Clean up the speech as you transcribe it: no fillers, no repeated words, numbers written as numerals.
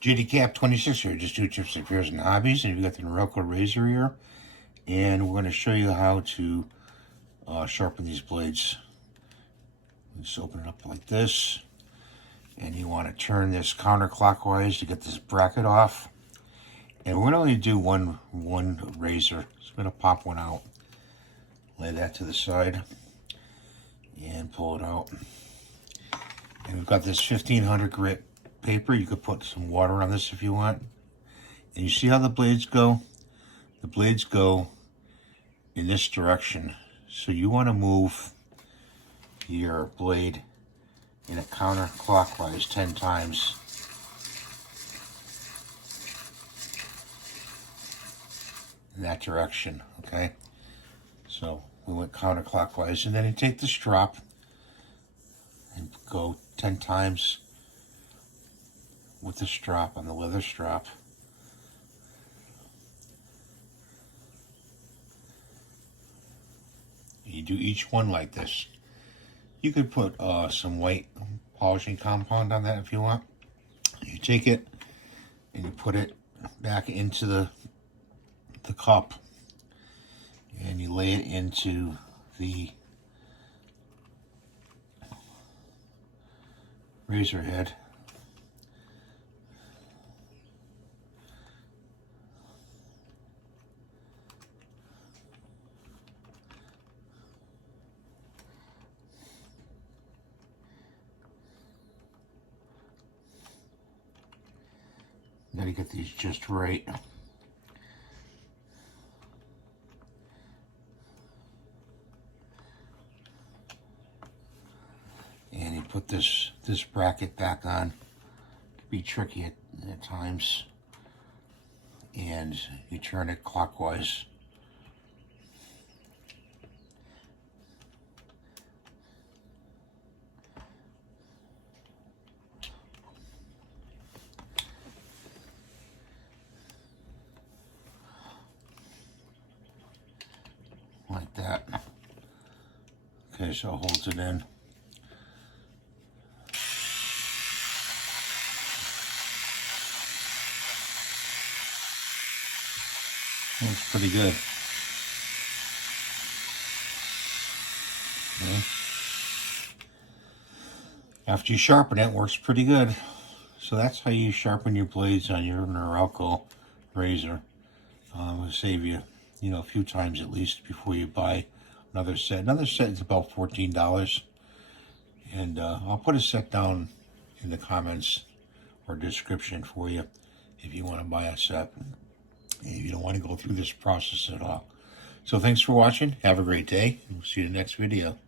JDCap 26 here, just do tips, repairs, and hobbies. And we've got the Norelco razor here, and we're going to show you how to sharpen these blades. Just open it up like this, and you want to turn this counterclockwise to get this bracket off. And we're going to only do one razor, so I'm going to pop one out, lay that to the side, and pull it out. And we've got this 1500 grit paper. You could put some water on this if you want. And you see how the blades go? The blades go in this direction. So you want to move your blade in a counterclockwise 10 times. In that direction, okay? So we went counterclockwise, and then you take the strop and go 10 times with the strop on the leather strop. You do each one like this. You could put some white polishing compound on that if you want. You take it and you put it back into the cup, and you lay it into the razor head. Gotta get these just right. And you put this bracket back on. It can be tricky at times. And you turn it clockwise. Like that. Okay, so it holds it in. Looks pretty good. Okay. After you sharpen it, works pretty good. So that's how you sharpen your blades on your Norelco razor. It'll save you, a few times at least before you buy another set. Another set is about $14. And I'll put a set down in the comments or description for you if you want to buy a set. And if you don't want to go through this process at all. So thanks for watching. Have a great day. We'll see you in the next video.